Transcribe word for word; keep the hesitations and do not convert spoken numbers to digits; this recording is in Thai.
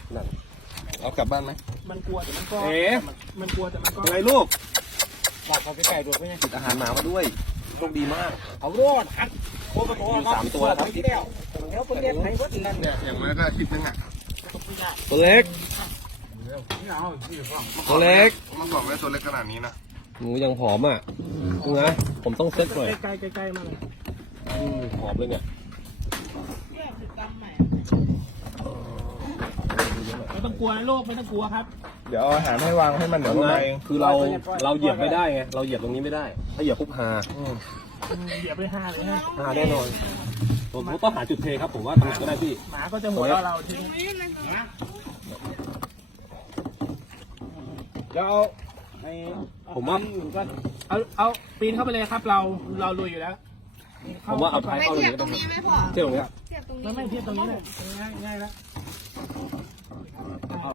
นั่นเอากลับบ้านไหมมันกลัวแต่มันก็เอ๊ะมันกลัวแต่มันก็อะไรลูกบอกเขาไกลๆด้วยไม่ใช่ติดอาหารหมามาด้วยโชคดีมากเอารอดอัดโคตรโตมีสามตัวแล้วครับที่แล้วแล้วเป็นเรียกไทยวัดนั่นเนี่ยอย่างน้อยก็คิดนึงอ่ะตัวเล็กนี่เอาที่ฟังตัวเล็กเมื่อก่อนไม่ได้ตัวเล็กขนาดนี้นะหนูยังผอมอ่ะดูนะผมต้องเซ็ตหน่อยใกล้ๆใกล้ๆมาเลยอืมผอมเลยเนี่ยไม่ต้องกลัวนะลูกไม่ต้องกลัวครับเดี๋ยวเอาอาหารให้วางให้มันเดี๋ยวมันนะมาเองคือเราเราเหยียบไม่ได้ไงเราเหยียบตรงนี้ไม่ได้ ถ้าเหยียบปุ๊บหาเหยียบไปห้าเลยฮะหาแน่นอนผมต้องหาจุดเทครับผมว่าตรงไหนก็ได้พี่หมาก็จะหัวเราะเราทิ้งแล้วเอาผมว่าเอาเอาปีนเข้าไปเลยครับ เราเราลุยอยู่แล้วผมว่าเอาท้ายไปเข้าตรงเทียบนี้ตต้รองงนี้ไหมพ่อเที่ยวตรงนี้เทียบตรงไม่นี้ไม่เทียบตรงนี้เลยง่ายง่ายแล้ว